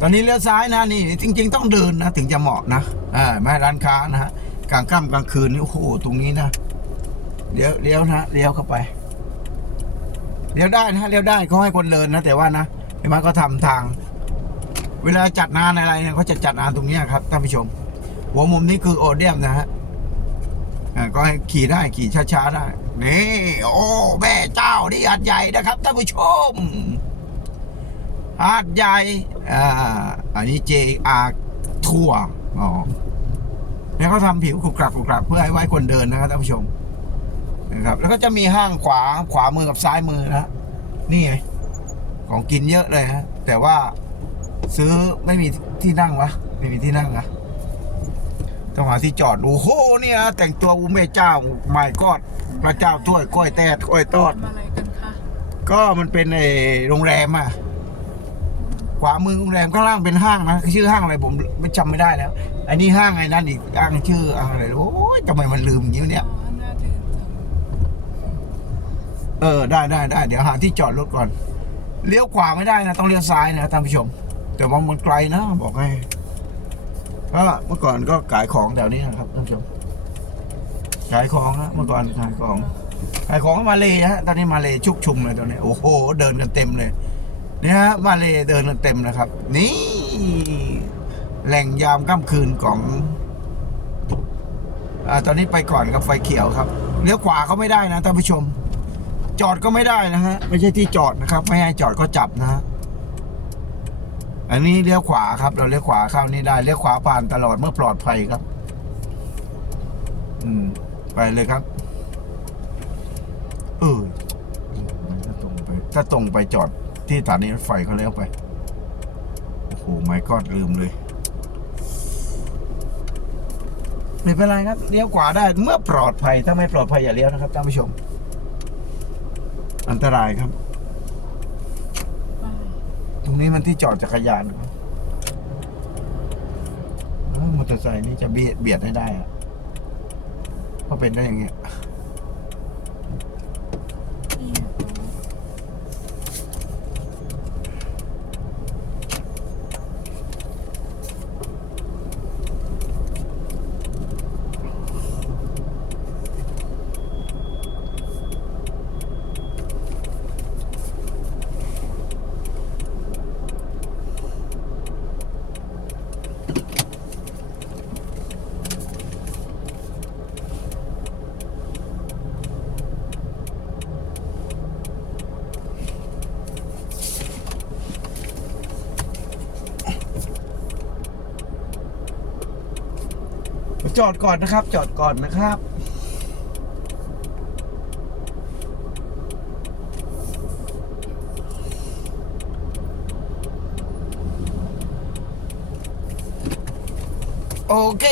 ตอนนี้เลี้ยวซ้ายนะนี่จริง ๆ ต้องเดินนะถึงจะเหมาะนะอ่าไม่ร้านค้านะฮะกลางค่ำกลางคืนนี่โอ้โหตรงนี้นะเลี้ยวเลี้ยวนะเลี้ยวเข้าไปเลี้ยวได้นะเลี้ยวได้เขาให้คนเดินนะ แต่ว่านะเห็นไหมก็ทำทาง เวลาจัดงานอะไรเนี่ยเขาจะจัดงานตรงนี้ครับท่านผู้ชม หัวมุมนี้คือโอเดียมนะฮะก็ให้ขี่ได้ขี่ช้าๆได้นี่โอ้แม่เจ้านี่หัดใหญ่นะครับท่านผู้ชม หาดใหญ่อ่าอันนี้ JR ทัวร์อ๋อแล้วเขาทำผิวขรุกรับขรุกรับเพื่อให้ไว้คนเดินนะครับท่านผู้ชมนะครับ แล้วก็จะมีห้างขวาขวามือกับซ้ายมือนะนี่ไงของกินเยอะเลยฮะแต่ว่าซื้อไม่มีที่นั่งวะไม่มีที่นั่งอะต้องหาที่จอดโอ้โหเนี่ยนะแต่งตัวอุเมเจ้าไม่กอดพระเจ้าถ้วยกล้อยแตดกล้อยตอดทำอะไรกันคะก็มันเป็นไอโรงแรมอะ ขวามือโรงแรมข้างล่างเป็นห้างนะชื่อห้างอะไรผมไม่จำไม่ได้แล้วอันนี้ห้างไอ้นั่นอีกห้างชื่ออะไรโอ้ยทำไมมันลืมอย่างนี้เนี่ยเออได้ได้ได้เดี๋ยวหาที่จอดรถก่อนเลี้ยวขวาไม่ได้นะ ต้องเลี้ยวซ้ายนะท่านผู้ชม แต่ว่ามันไกลนะ บอกให้ก็เมื่อก่อนก็ขายของแถวนี้นะครับท่านผู้ชมขายของฮะเมื่อก่อนขายของขายของมาเลยฮะตอนนี้มาเลยชุกชุมเลยตอนนี้โอ้โห เดินกันเต็มเลย นี่ยฮะมาเลยเดินเต็มนะครับ นี่แหล่งยามค่ำคืนของอาตอนนี้ไปก่อนครับไฟเขียวครับเลี้ยวขวาก็ไม่ได้นะท่านผู้ชม จอดก็ไม่ได้นะฮะไม่ใช่ที่จอดนะครับ ไม่ให้จอดก็จับนะฮะอันนี้เลี้ยวขวาครับ เราเลี้ยวขวาเข้านี่ได้เลี้ยวขวาผ่านตลอดเมื่อปลอดภัยครับ อืม ไปเลยครับ เออถ้าตรงไป ถ้าตรงไปจอด ที่สถานีรถไฟเขาเลี้ยวไป โอ้โหไม่กอดลืมเลยไม่เป็นไรครับเลี้ยวขวาได้เมื่อปลอดภัยถ้าไม่ปลอดภัยอย่าเลี้ยวนะครับท่านผู้ชม อันตรายครับ ตรงนี้มันที่จอดจักรยานนะครับมอเตอร์ไซค์นี่จะเบียดเบียดให้ได้อะเพราะเป็นได้อย่างเงี้ย นี่ จอดก่อนนะครับ จอดก่อนนะครับ โอเค